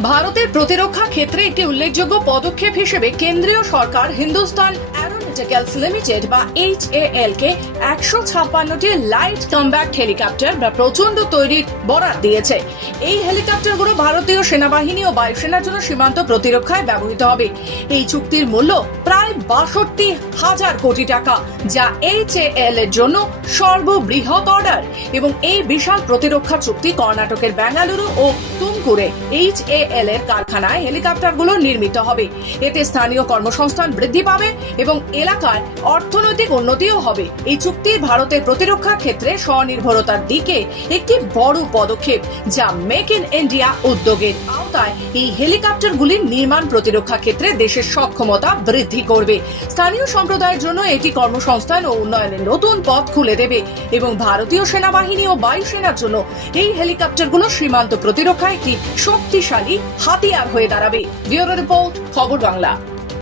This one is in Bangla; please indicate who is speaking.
Speaker 1: ভারতের প্রতিরক্ষা ক্ষেত্রে একটি উল্লেখযোগ্য পদক্ষেপ হিসেবে কেন্দ্রীয় সরকার হিন্দুস্তান অ্যারোনটিক্যালস লিমিটেড বা এইচ এ এল কে একশো ছাপ্পান্নটি লাইট কম্ব্যাক্ট হেলিকপ্টার বা প্রচণ্ড তৈরির বরাদ দিয়েছে। এই হেলিকপ্টারগুলো ভারতীয় সেনাবাহিনী ও বায়ুসেনার জন্য সীমান্ত প্রতিরক্ষায় ব্যবহৃত হবে। এই চুক্তির মূল্য প্রায় বাষট্টি হাজার কোটি টাকা, যা এইচ এ এল এর জন্য সর্ববৃহৎ অর্ডার এবং এই বিশাল প্রতিরক্ষা চুক্তি কর্ণাটকের বেঙ্গালুরু ও তুমকুরে এইচ এ এল এর কারখানায় হেলিকপ্টারগুলো নির্মিত হবে। এতে স্থানীয় কর্মসংস্থান বৃদ্ধি পাবে এবং এলাকায় অর্থনৈতিক উন্নতিও হবে। এই চুক্তি ভারতের প্রতিরক্ষা ক্ষেত্রে স্বনির্ভরতার দিকে একটি বড় পদক্ষেপ, যা মেক ইন ইন্ডিয়া উদ্যোগের আওতায় এই হেলিকপ্টারগুলির নির্মাণ প্রতিরক্ষা ক্ষেত্রে দেশের সক্ষমতা বৃদ্ধি করবে। স্থানীয় সম্প্রদায়ের জন্য এটি কর্মসংস্থান ও উন্নয়নের নতুন পথ খুলে দেবে এবং ভারতীয় সেনাবাহিনী ও বায়ুসেনার জন্য এই হেলিকপ্টারগুলো সীমান্ত প্রতিরক্ষায় একটি শক্তিশালী হাতিয়ার হয়ে দাঁড়াবে। ব্যুরো রিপোর্ট, খবর বাংলা।